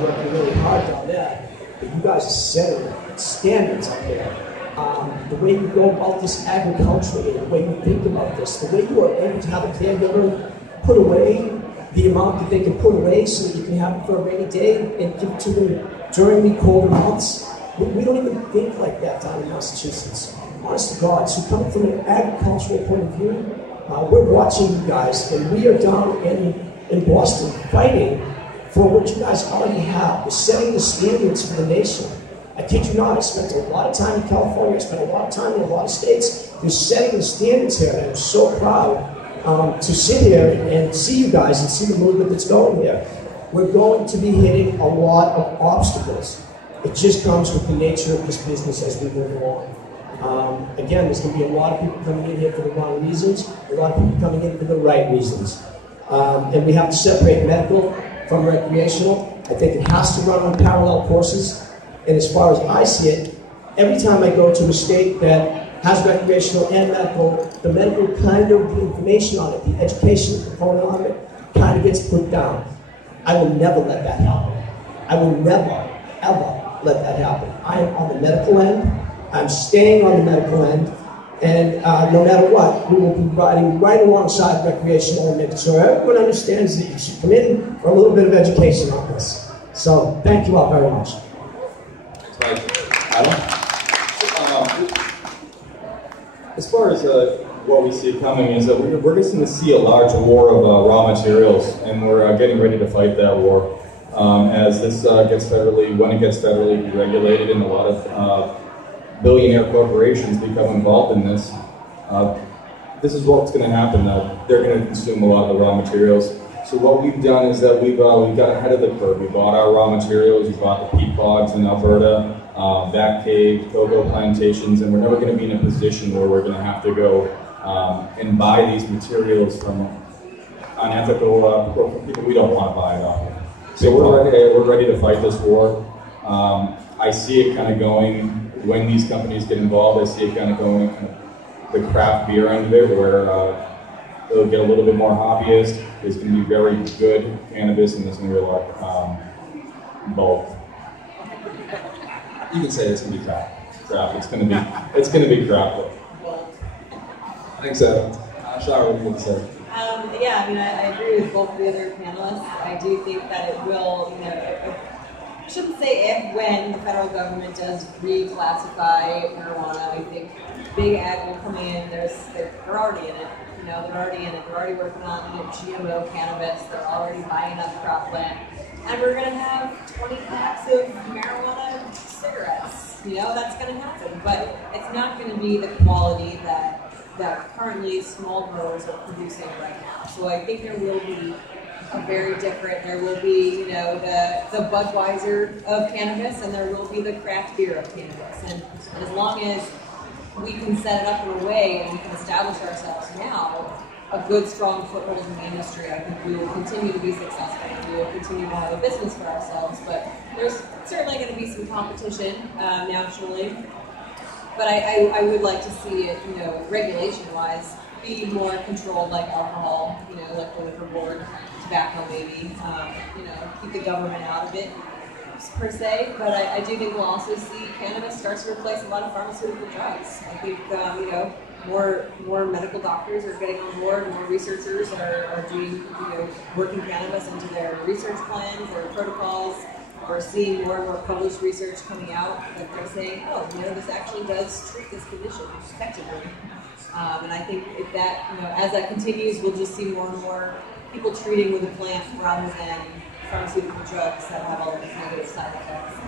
working really hard on that, but you guys are setting standards up there. The way you go about this agriculturally, the way you think about this, the way you are able to have a caregiver put away the amount that they can put away so that you can have it for a rainy day and give it to them during the colder months. We don't even think like that down in Massachusetts. Honest to God, so coming from an agricultural point of view, we're watching you guys, and we are down in Boston fighting for what you guys already have. We're setting the standards for the nation. I kid you not, I spent a lot of time in California, I spent a lot of time in a lot of states. They're setting the standards here, and I'm so proud to sit here and see you guys and see the movement that's going there. We're going to be hitting a lot of obstacles. It just comes with the nature of this business as we move along. Again, there's going to be a lot of people coming in here for the wrong reasons, a lot of people coming in for the right reasons. And we have to separate medical from recreational. I think it has to run on parallel courses. And as far as I see it, every time I go to a state that has recreational and medical, the medical kind of, the information on it, the education component on it, kind of gets put down. I will never let that happen. I will never, ever let that happen. I am on the medical end. I'm staying on the medical end. And no matter what, we will be riding right alongside recreational and making sure everyone understands that you should come in for a little bit of education on this. So thank you all very much. As far as what we see coming is that we're just going to see a large war of raw materials, and we're getting ready to fight that war. As this gets federally, when it gets federally regulated, and a lot of billionaire corporations become involved in this, this is what's going to happen. They're going to consume a lot of the raw materials. So what we've done is that we've got ahead of the curve. We bought our raw materials. We bought the peat bogs in Alberta, back cave, cocoa plantations, and we're never going to be in a position where we're going to have to go and buy these materials from unethical people we don't want to buy it off. So we're ready to fight this war. I see it kind of going, when these companies get involved, I see it kind of going the craft beer end of it, where it'll get a little bit more hobbyist. There's going to be very good cannabis, and there's going to be a lot both. You can say it's going to be crap. It's going to be crap. Thanks, Adam. Shara, what do you want to say? Yeah, I mean, I agree with both the other panelists. I do think that it will, I shouldn't say if, when the federal government does reclassify marijuana. I think big ag will come in. They're already in it. They're already in it. They're already working on GMO cannabis. They're already buying up cropland. And we're going to have 20 packs of marijuana cigarettes. That's going to happen. But it's not going to be the quality that currently small growers are producing right now. So I think there will be there will be, the Budweiser of cannabis, and there will be the craft beer of cannabis. And as long as we can set it up in a way and we can establish ourselves now a good, strong foothold in the industry, I think we will continue to be successful and we will continue to have a business for ourselves. But there's certainly going to be some competition nationally. But I would like to see it, regulation-wise, be more controlled like alcohol, like the liquor board, tobacco maybe, keep the government out of it, per se. But I do think we'll also see cannabis start to replace a lot of pharmaceutical drugs. I think, more medical doctors are getting on board, more researchers are doing, working cannabis into their research plans, their protocols. We're seeing more and more published research coming out that they're saying, this actually does treat this condition effectively. And I think if that, as that continues, we'll just see more and more people treating with a plant rather than pharmaceutical drugs that have all of these negative side effects.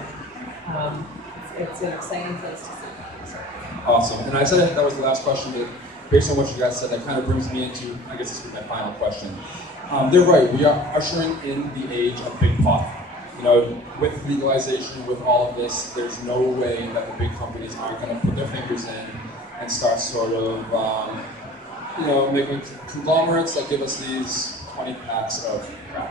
It's an exciting place to see. Awesome. And I said that was the last question, but based on what you guys said, that kind of brings me into, I guess this is my final question. They're right. We are ushering in the age of big pot. With legalization, with all of this, there's no way that the big companies aren't going to put their fingers in and start sort of, making conglomerates that give us these 20 packs of crap.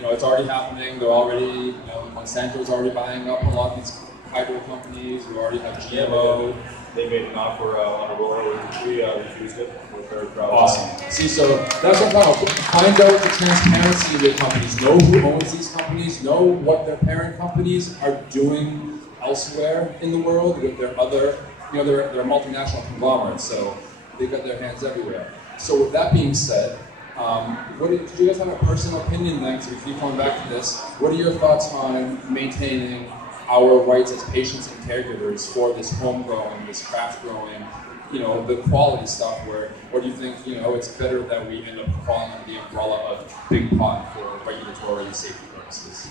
It's already happening. They're already, Monsanto's already buying up a lot of these hydro companies. We already have GMO. They made an offer on Aurora, which we refused it. very proud of. Awesome. See, so that's what I'm talking about. Find out the transparency of your companies. Know who owns these companies. Know what their parent companies are doing elsewhere in the world with their other, they're multinational conglomerates, so they've got their hands everywhere. So with that being said, do you guys have a personal opinion then, because we keep going back to this, what are your thoughts on maintaining our rights as patients and caregivers for this home growing, this craft growing, the quality stuff, or do you think, it's better that we end up falling under the umbrella of Big Pot for regulatory safety purposes?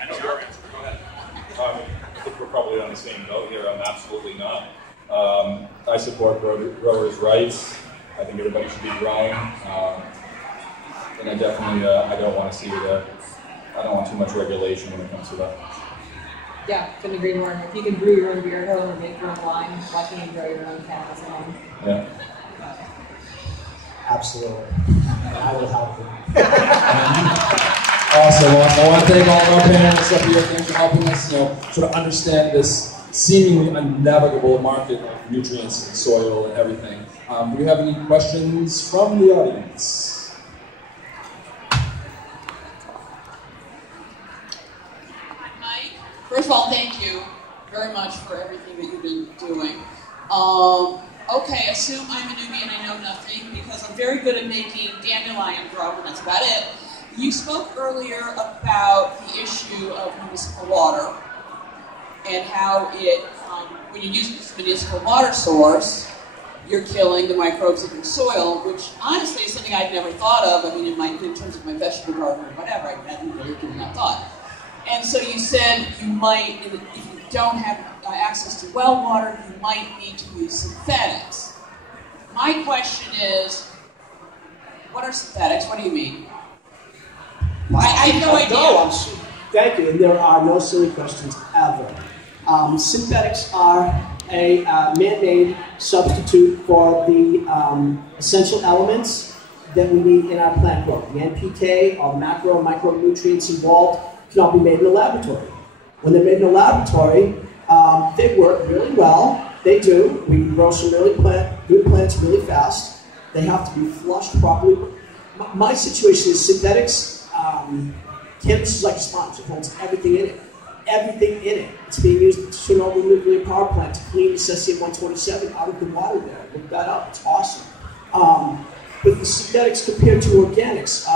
I know your answer. Go ahead. I think we're probably on the same boat here. I'm absolutely not. I support growers' rights. I think everybody should be growing. And I definitely, I don't want to see I don't want too much regulation when it comes to that. Yeah, couldn't agree more. If you can brew your own beer at home and make your own wine, why can't you grow your own cannabis at home? Yeah. Absolutely. I will help you. Awesome. I want to thank all of our panelists up here. Thanks for helping us, sort of understand this seemingly unnavigable market of nutrients and soil and everything. Do we have any questions from the audience? First of all, thank you very much for everything that you've been doing. Okay, assume I'm a newbie and I know nothing because I'm very good at making dandelion grow, and that's about it. You spoke earlier about the issue of municipal water and how it, when you use this municipal water source, you're killing the microbes in your soil, which honestly is something I've never thought of. I mean, in terms of my vegetable garden or whatever, I hadn't really given that thought. And so you said you might, if you don't have access to well water, you might need to use synthetics. My question is, what are synthetics? What do you mean? I have no idea. No, thank you. And there are no silly questions ever. Synthetics are a man-made substitute for the essential elements that we need in our plant growth. The NPK, all the macro and micronutrients involved, can all be made in the laboratory. When they're made in the laboratory, they work really well. They do. We can grow some really good plants really fast. They have to be flushed properly. My situation is synthetics. Cannabis is like a sponge. It holds everything in it. Everything in it. It's being used to turn over a nuclear power plant to clean the cesium-127 out of the water there. Look that up. It's awesome. But the synthetics compared to organics,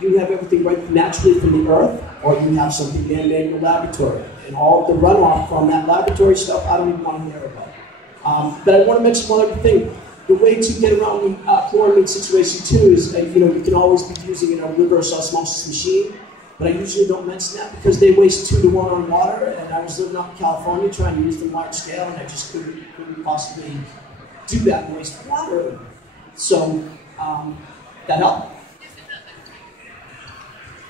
you have everything right naturally from the earth, or you have something man-made in the laboratory. And all the runoff from that laboratory stuff, I don't even want to hear about. But I want to mention one other thing. The way to get around the chloramine situation too is, you can always be using a reverse osmosis machine, but I usually don't mention that because they waste 2 to 1 on water, and I was living up in California trying to use them large scale, and I just couldn't possibly do that and waste water. So, that helped.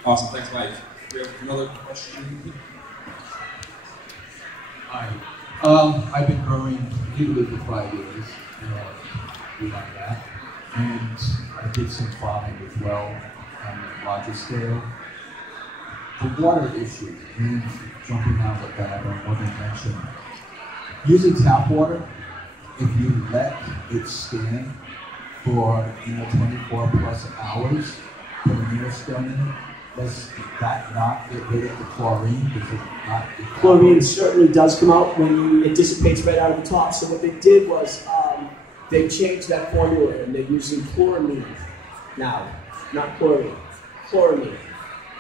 Awesome, thanks, Mike. We have another question. Hi. I've been growing legally for 5 years. We like that. And I did some farming as well on a larger scale. The water issue, and jumping out with that, I wasn't mentioned. Using tap water, if you let it stand for 24 plus hours, put a mirror stone in it, does that not get rid of the chlorine? Does it not? Chlorine certainly does come out when it dissipates right out of the top. So what they did was they changed that formula and they're using chloramine now, not chlorine. Chloramine.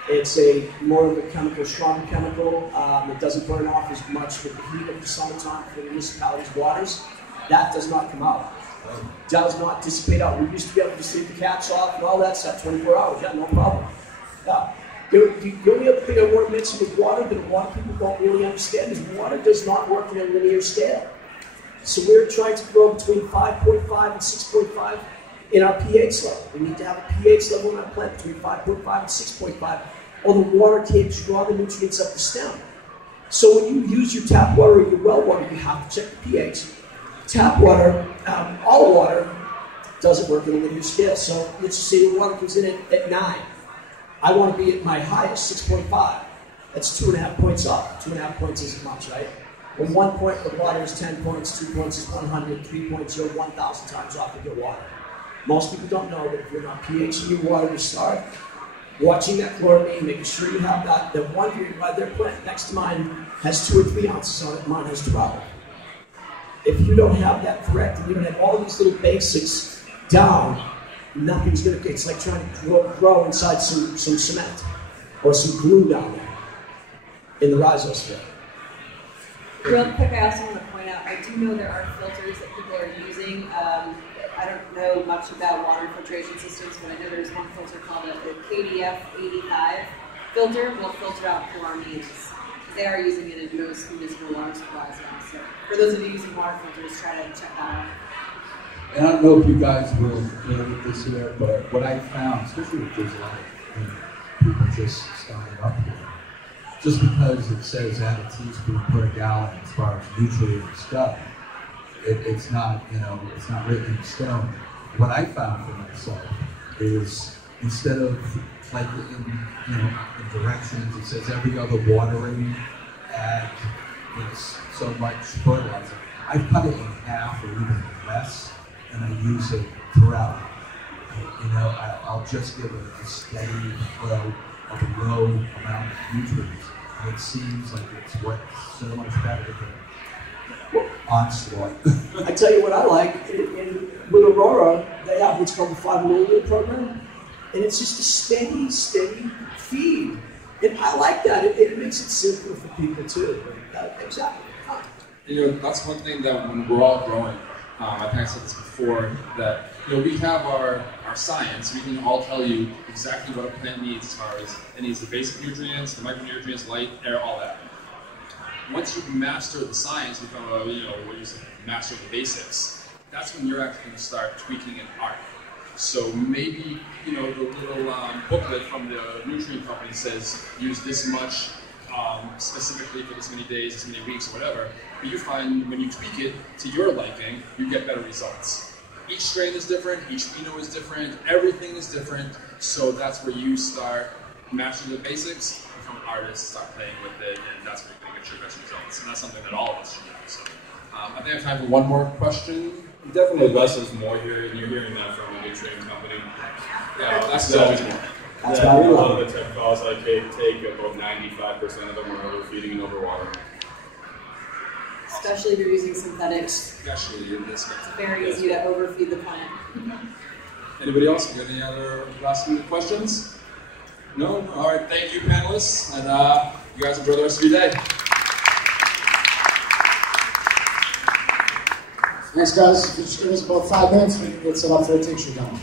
It's a more of a chemical, stronger chemical. It doesn't burn off as much with the heat of the summertime for the municipalities' waters. That does not come out. Does not dissipate out. We used to be able to sleep the caps off and all that stuff 24 hours. Yeah, no problem. The only other thing I want to mention with water that a lot of people don't really understand is water does not work in a linear scale. So we're trying to grow between 5.5 and 6.5 in our pH level. We need to have a pH level in our plant between 5.5 and 6.5, or the water can't draw the nutrients up the stem. So when you use your tap water or your well water, you have to check the pH. Tap water, all water, doesn't work in a linear scale. So let's just say the water comes in at 9. I want to be at my highest, 6.5. That's 2.5 points up. 2.5 points isn't much, right? From 1 point, the water is 10 points, 2 points is 100, 3 points, you're 1,000 times off of your water. Most people don't know that if you're not pH in your water, you start watching that chloramine, making sure you have that. They're wondering why their plant next to mine has 2 or 3 ounces on it, mine has 12. If you don't have that correct, and you don't have all these little basics down, nothing's gonna, it's like trying to grow inside some cement or some glue down there in the rhizosphere. Real quick, I also want to point out, I do know there are filters that people are using. I don't know much about water filtration systems, but I know there's one filter called a KDF 85 filter will filter out chloramines. They are using it in most municipal water supplies now. So for those of you using water filters, try to check that out. And I don't know if you guys will deal with this here, but what I found, especially with this life, people just starting up here, just because it says add a teaspoon per gallon as far as nutrient stuff, it's not, it's not written in stone. What I found for myself is instead of like in directions, it says every other watering, add so much fertilizer. I cut it in half or even less, and I use it throughout. I'll just give it a steady flow of a low amount of nutrients. And it seems like it's so much better than onslaught. I tell you what I like, with Aurora, they have what's called the 5 milliliter program, and it's just a steady feed. And I like that. It makes it simpler for people too. Exactly. That's one thing that when we're all growing, I think I said this before, that we have our science. We can all tell you exactly what a plant needs as far as it needs the basic nutrients, the micronutrients, light, air, all that. Once you master the science, become what you say, master the basics, that's when you're actually going to start tweaking an art. So maybe, the little booklet from the nutrient company says use this much specifically for this many days, this many weeks, or whatever, but you find when you tweak it to your liking, you get better results. Each strain is different, each pheno is different, everything is different, so that's where you start mastering the basics, become an artist, start playing with it, and that's where you're going to get your best results. And that's something that all of us should do. So, I think I have time for one more question. Definitely less is more here, and you're hearing that from a nutrient company. Yeah, that's always more. That's why we a lot love of the tech calls I take, about 95% of them are overfeeding and overwatering. Especially if you're using synthetics. Especially in this. It's very easy to overfeed the plant. Anybody else? Got any other last minute questions? No? All right, thank you, panelists, and you guys enjoy the rest of your day. Thanks, guys. If you just give us about 5 minutes, we can get set up for a tincture done.